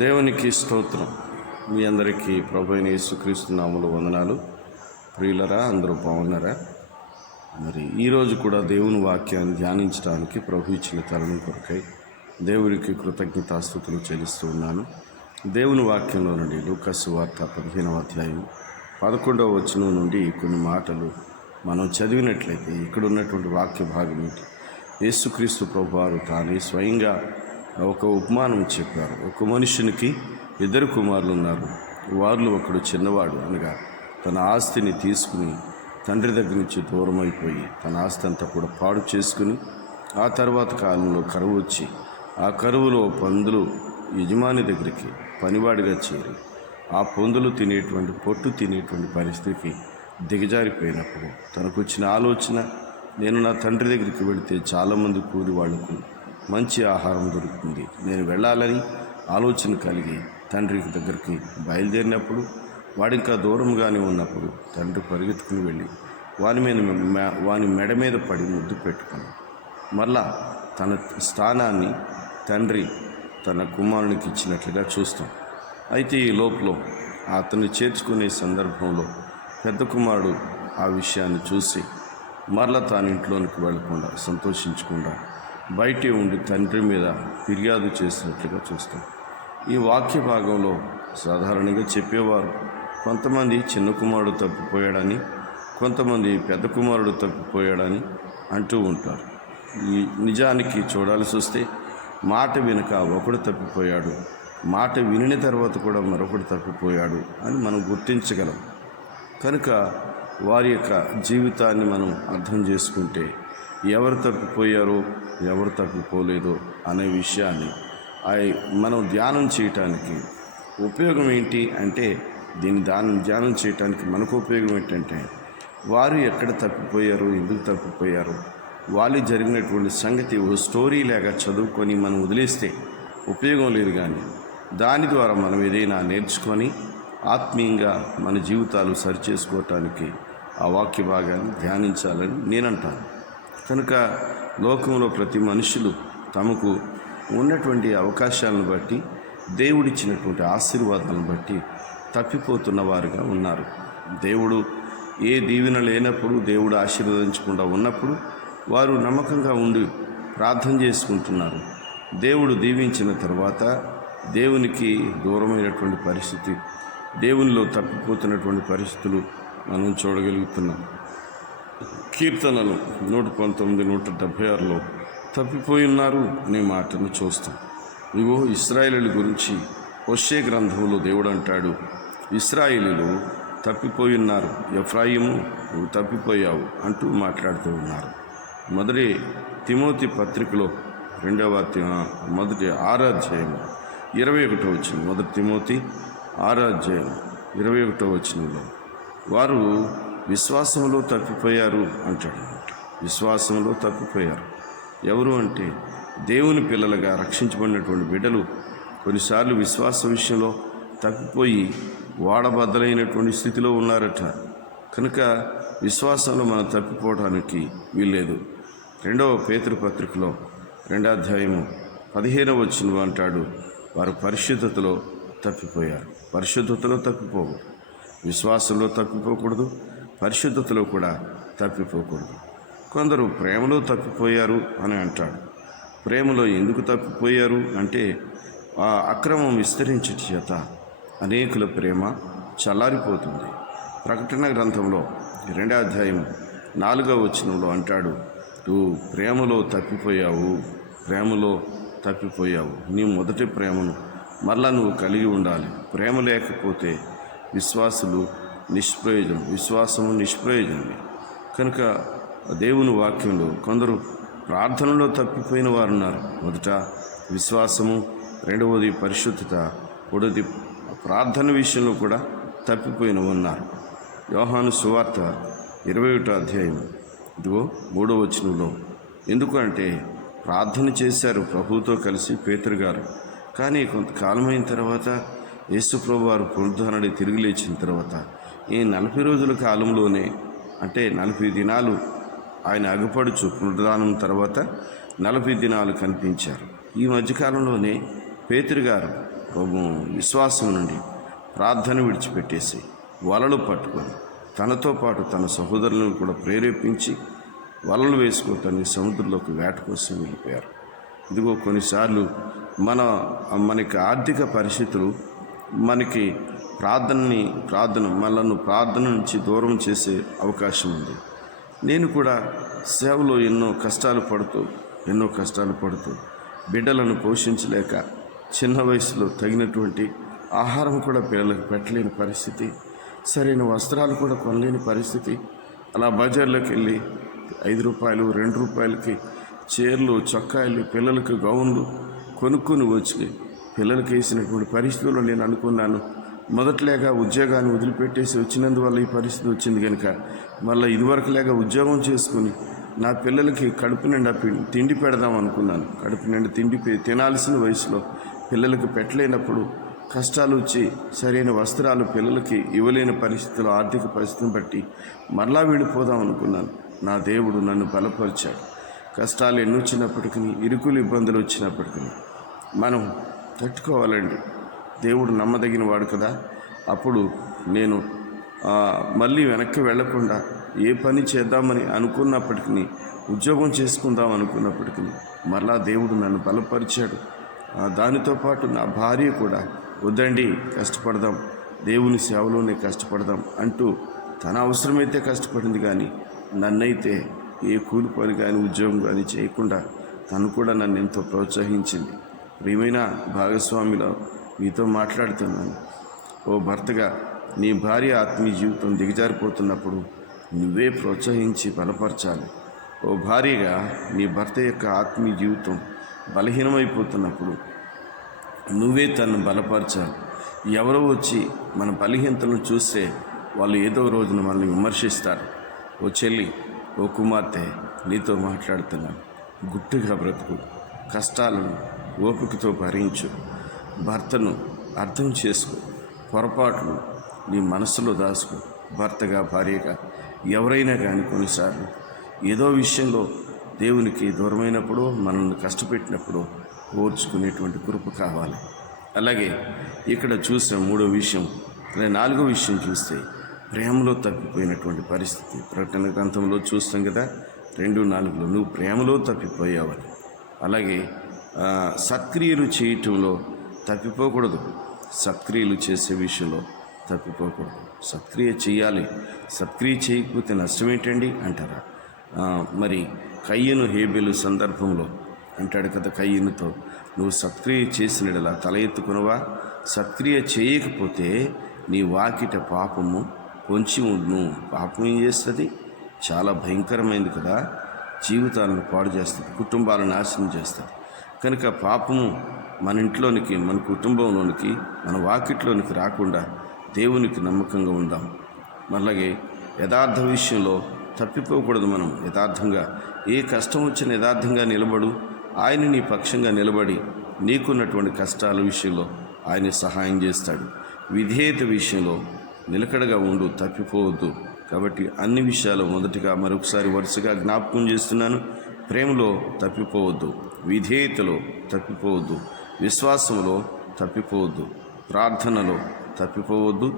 దేవునికి స్తోత్రం. మీ అందరికీ ప్రభు అయిన యేసుక్రీస్తు నామములో వందనాలు. ప్రియులరా, అందరూ బాగున్నారా? మరి ఈరోజు కూడా దేవుని వాక్యాన్ని ధ్యానించడానికి ప్రభు ఇచ్చిన తరుణం కొరకై దేవుడికి కృతజ్ఞతాస్తుతులు చెల్లిస్తూ ఉన్నాను. దేవుని వాక్యంలో నుండి లూకా సువార్త 15వ అధ్యాయం 11వ వచనం నుండి కొన్ని మాటలు మనం చదివినట్లయితే ఇక్కడ ఉన్నటువంటి వాక్య భాగం ఏంటి? యేసుక్రీస్తు ప్రభువారు తానే స్వయంగా ఒక ఉపమానం చెప్పారు. ఒక మనుషునికి 2 కుమారులు ఉన్నారు. వారిలో ఒకడు చిన్నవాడు, అనగా తన ఆస్తిని తీసుకుని తండ్రి దగ్గర నుంచి దూరం అయిపోయి తన ఆస్తి అంతా కూడా పాడు చేసుకుని, ఆ తర్వాత కాలంలో కరువు వచ్చి ఆ కరువులో పందులు యజమాని దగ్గరికి పనివాడిగా చేరి ఆ పందులు తినేటువంటి పొట్టు తినేటువంటి పరిస్థితికి దిగజారిపోయినప్పుడు తనకు వచ్చిన ఆలోచన, నేను నా తండ్రి దగ్గరికి వెళితే చాలామంది కూలి వాళ్లకు మంచి ఆహారం దొరుకుతుంది, నేను వెళ్ళాలని ఆలోచన కలిగి తండ్రి దగ్గరికి బయలుదేరినప్పుడు వాడింకా దూరంగానే ఉన్నప్పుడు తండ్రి పరిగెత్తుకుని వెళ్ళి వాని మెడ మీద పడి ముద్దు పెట్టుకుని మళ్ళా తన స్థానాన్ని తండ్రి తన కుమారునికి ఇచ్చినట్లుగా చూస్తాం. అయితే ఈ లోపల అతన్ని చేర్చుకునే సందర్భంలో పెద్ద కుమారుడు ఆ విషయాన్ని చూసి మరలా తాను ఇంట్లోనికి వెళ్లకుండా సంతోషించకుండా బయటే ఉండి తండ్రి మీద ఫిర్యాదు చేసినట్లుగా చూస్తాం. ఈ వాక్య భాగంలో సాధారణంగా చెప్పేవారు, కొంతమంది చిన్న కుమారుడు తప్పిపోయాడని, కొంతమంది పెద్ద కుమారుడు తప్పిపోయాడని అంటూ ఉంటారు. ఈ నిజానికి చూడాల్సి వస్తే మాట వినక ఒకడు తప్పిపోయాడు, మాట వినిన తర్వాత కూడా మరొకడు తప్పిపోయాడు అని మనం గుర్తించగలం. కనుక వారి యొక్క జీవితాన్ని మనం అర్థం చేసుకుంటే ఎవరు తప్పిపోయారో ఎవరు తప్పిపోలేదో అనే విషయాన్ని మనం ధ్యానం చేయటానికి ఉపయోగం ఏంటి అంటే, ధ్యానం చేయటానికి మనకు ఉపయోగం ఏంటంటే, వారు ఎక్కడ తప్పిపోయారు, ఎందుకు తప్పిపోయారు, వాళ్ళు జరిగినటువంటి సంగతి ఓ స్టోరీ లాగా చదువుకొని మనం వదిలేస్తే ఉపయోగం లేదు. కానీ దాని ద్వారా మనం ఏదైనా నేర్చుకొని ఆత్మీయంగా మన జీవితాలు సరిచేసుకోవటానికి ఆ వాక్య భాగాన్ని ధ్యానించాలని నేనంటాను. కనుక లోకంలో ప్రతి మనుషులు తమకు ఉన్నటువంటి అవకాశాలను బట్టి, దేవుడిచ్చినటువంటి ఆశీర్వాదాలను బట్టి తప్పిపోతున్న వారుగా ఉన్నారు. దేవుడు ఏ దీవెన లేనప్పుడు, దేవుడు ఆశీర్వదించకుండా ఉన్నప్పుడు వారు నమ్మకంగా ఉండి ప్రార్థన చేసుకుంటున్నారు. దేవుడు దీవించిన తర్వాత దేవునికి దూరమైనటువంటి పరిస్థితి, దేవునిలో తప్పిపోతున్నటువంటి పరిస్థితులు మనం చూడగలుగుతున్నాం. కీర్తనలు 119, 176లో తప్పిపోయి ఉన్నారు అనే మాటను చూస్తాం. ఇగో ఇశ్రాయేలీయుల గురించి హోషే గ్రంథంలో దేవుడు అంటాడు, ఇశ్రాయేలీయులు తప్పిపోయి ఉన్నారు, ఎఫ్రాయిము నువ్వు తప్పిపోయావు అంటూ మాట్లాడుతూ ఉన్నారు. మొదటి తిమోతి పత్రికలో 6వ అధ్యాయం 21వ వచనం, మొదటి తిమోతి 6వ అధ్యాయం 21వ వచనంలో వారు విశ్వాసంలో తప్పిపోయారు అంటాడు. విశ్వాసంలో తప్పిపోయారు ఎవరు అంటే, దేవుని పిల్లలుగా రక్షించబడినటువంటి బిడ్డలు కొన్నిసార్లు విశ్వాస విషయంలో తప్పిపోయి వాడబద్దలైనటువంటి స్థితిలో ఉన్నారట. కనుక విశ్వాసంలో మనం తప్పిపోవడానికి వీల్లేదు. 2వ పేతురు పత్రికలో 2వ అధ్యాయము 15వ వచనం అంటాడు, వారు పరిశుద్ధతలో తప్పిపోయారు. పరిశుద్ధతలో తప్పిపోవు, విశ్వాసంలో తప్పిపోకూడదు, పరిశుద్ధతలో కూడా తప్పిపోకూడదు. కొందరు ప్రేమలో తప్పిపోయారు అని అంటాడు. ప్రేమలో ఎందుకు తప్పిపోయారు అంటే, ఆ అక్రమం విస్తరించే చేత అనేకుల ప్రేమ చల్లారిపోతుంది. ప్రకటన గ్రంథంలో 2వ అధ్యాయం 4వ వచనంలో అంటాడు, నువ్వు ప్రేమలో తప్పిపోయావు, ప్రేమలో తప్పిపోయావు, నీ మొదటి ప్రేమను మరలా నువ్వు కలిగి ఉండాలి. ప్రేమ లేకపోతే విశ్వాసము నిష్ప్రయోజనమే. కనుక దేవుని వాక్యంలో కొందరు ప్రార్థనలో తప్పిపోయిన వారు ఉన్నారు. మొదట విశ్వాసము, రెండవది పరిశుద్ధత, మూడవది ప్రార్థన విషయంలో కూడా తప్పిపోయిన ఉన్నారు. యోహాను సువార్త 21వ అధ్యాయం 3వ వచనంలో, ఎందుకంటే ప్రార్థన చేశారు ప్రభువుతో కలిసి పేతురు గారు, కానీ కొంతకాలమైన తర్వాత యేసుప్రభు వారు పునరుద్ధరణి తిరిగి లేచిన తర్వాత ఈ 40 రోజుల కాలంలోనే, అంటే 40 దినాలు ఆయన అగుపడుచు పునరుద్ధానం తర్వాత 40 దినాలు కనిపించారు. ఈ మధ్యకాలంలోనే పేతురు గారు విశ్వాసం నుండి ప్రార్థన విడిచిపెట్టేసి వలలు పట్టుకొని తనతో పాటు తన సహోదరులను కూడా ప్రేరేపించి వలలు వేసుకోవటానికి సముద్రంలోకి వేట కోసం వెళ్ళిపోయారు. ఇదిగో కొన్నిసార్లు మనకి ఆర్థిక పరిస్థితులు మనకి మనల్ని ప్రార్థన నుంచి దూరం చేసే అవకాశం ఉంది. నేను కూడా సేవలో ఎన్నో కష్టాలు పడుతూ బిడ్డలను పోషించలేక చిన్న వయసులో తగినటువంటి ఆహారం కూడా పిల్లలకు పెట్టలేని పరిస్థితి, సరైన వస్త్రాలు కూడా కొనలేని పరిస్థితి. అలా బజార్లోకి వెళ్ళి 5 రూపాయలు 2 రూపాయలకి చీరలు, చొక్కాయలు, పిల్లలకు గౌన్లు కొనుక్కొని వచ్చి పిల్లలకి వేసినటువంటి పరిస్థితుల్లో నేను అనుకున్నాను, మొదట్లేగా ఉద్యోగాన్ని వదిలిపెట్టేసి వచ్చినందువల్ల ఈ పరిస్థితి వచ్చింది కనుక మళ్ళీ ఇదివరకులేగా ఉద్యోగం చేసుకుని నా పిల్లలకి కడుపు నిండా తిండి పెడదాం అనుకున్నాను. కడుపు నిండా తిండి తినాల్సిన వయసులో పిల్లలకి పెట్టలేనప్పుడు కష్టాలు వచ్చి సరైన వస్త్రాలు పిల్లలకి ఇవ్వలేని పరిస్థితులు, ఆర్థిక పరిస్థితిని బట్టి మరలా వెళ్ళిపోదాం అనుకున్నాను. నా దేవుడు నన్ను బలపరిచాడు. కష్టాలు ఎన్ని వచ్చినప్పటికీ, ఇరుకులు ఇబ్బందులు వచ్చినప్పటికీ మనం తట్టుకోవాలండి. దేవుడు నమ్మదగిన వాడు కదా. అప్పుడు నేను మళ్ళీ వెనక్కి వెళ్లకుండా ఏ పని చేద్దామని అనుకున్నప్పటికీ, ఉద్యోగం చేసుకుందాం అనుకున్నప్పటికీ మరలా దేవుడు నన్ను బలపరిచాడు. దానితో పాటు నా భార్య కూడా వద్దండి కష్టపడదాం, దేవుని సేవలోనే కష్టపడదాం అంటూ తన అవసరమైతే కష్టపడింది, కానీ నన్నైతే ఏ కూలి పని కానీ ఉద్యోగం కానీ చేయకుండా తను కూడా నన్ను ఎంతో ప్రోత్సహించింది. ప్రియమైన భాగస్వామిలో మీతో మాట్లాడుతున్నాను. ఓ భర్తగా నీ భార్య ఆత్మీయ జీవితం దిగజారిపోతున్నప్పుడు నువ్వే ప్రోత్సహించి బలపరచాలి. ఓ భార్యగా నీ భర్త యొక్క ఆత్మీయ జీవితం బలహీనమైపోతున్నప్పుడు నువ్వే తనను బలపరచాలి. ఎవరో వచ్చి మన బలహీనతలను చూస్తే వాళ్ళు ఏదో రోజున మనల్ని విమర్శిస్తారు. ఓ చెల్లి, ఓ కుమార్తె, నీతో మాట్లాడుతున్నాను. గుట్టుగా బ్రతుకు, కష్టాలను ఓపికతో భరించు, భర్తను అర్థం చేసుకో, పొరపాట్లు నీ మనసులో దాచుకో. భర్తగా భార్యగా ఎవరైనా కానీ కొన్నిసార్లు ఏదో విషయంలో దేవునికి దూరమైనప్పుడు, మనల్ని కష్టపెట్టినప్పుడు ఓర్చుకునేటువంటి కృప కావాలి. అలాగే ఇక్కడ చూసిన 3వ విషయం, 4వ విషయం చూస్తే ప్రేమలో తప్పిపోయినటువంటి పరిస్థితి. ప్రకటన గ్రంథంలో చూస్తాం కదా, 2:4 నువ్వు ప్రేమలో తప్పిపోయావని. అలాగే సత్క్రియలు చేయటంలో తప్పిపోకూడదు. సత్క్రియలు చేసే విషయంలో తప్పిపోకూడదు. సత్క్రియ చేయాలి. సత్క్రియ చేయకపోతే నష్టం ఏంటండి అంటారా? మరి కయ్యను హేబెలు సందర్భంలో అంటాడు కదా కయ్యనుతో, నువ్వు సత్క్రియ చేసినలా తల ఎత్తుకునవా? సత్క్రియ చేయకపోతే నీ వాకిట పాపము పొంచి ఉండును. పాపం ఏం చేస్తుంది? చాలా భయంకరమైంది కదా. జీవితాలను పాడు చేస్తుంది, కుటుంబాలను నాశనం చేస్తుంది. కనుక పాపము మన ఇంట్లోనికి, మన కుటుంబంలోనికి, మన వాకిట్లోనికి రాకుండా దేవునికి నమ్మకంగా ఉందాం. అలాగే యథార్థ విషయంలో తప్పిపోకూడదు. మనం యథార్థంగా, ఏ కష్టం వచ్చినా యథార్థంగా నిలబడు. ఆయన నీ పక్షంగా నిలబడి నీకున్నటువంటి కష్టాల విషయంలో ఆయన సహాయం చేస్తాడు. విధేయత విషయంలో నిలకడగా ఉండు, తప్పిపోవద్దు. కాబట్టి అన్ని విషయాలు మొదటిగా మరొకసారి వరుసగా జ్ఞాపకం చేస్తున్నాను. ప్రేమలో తప్పిపోవద్దు, విధేయతలో తప్పిపోవద్దు, విశ్వాసంలో తప్పిపోవద్దు, ప్రార్థనలో తప్పిపోవద్దు,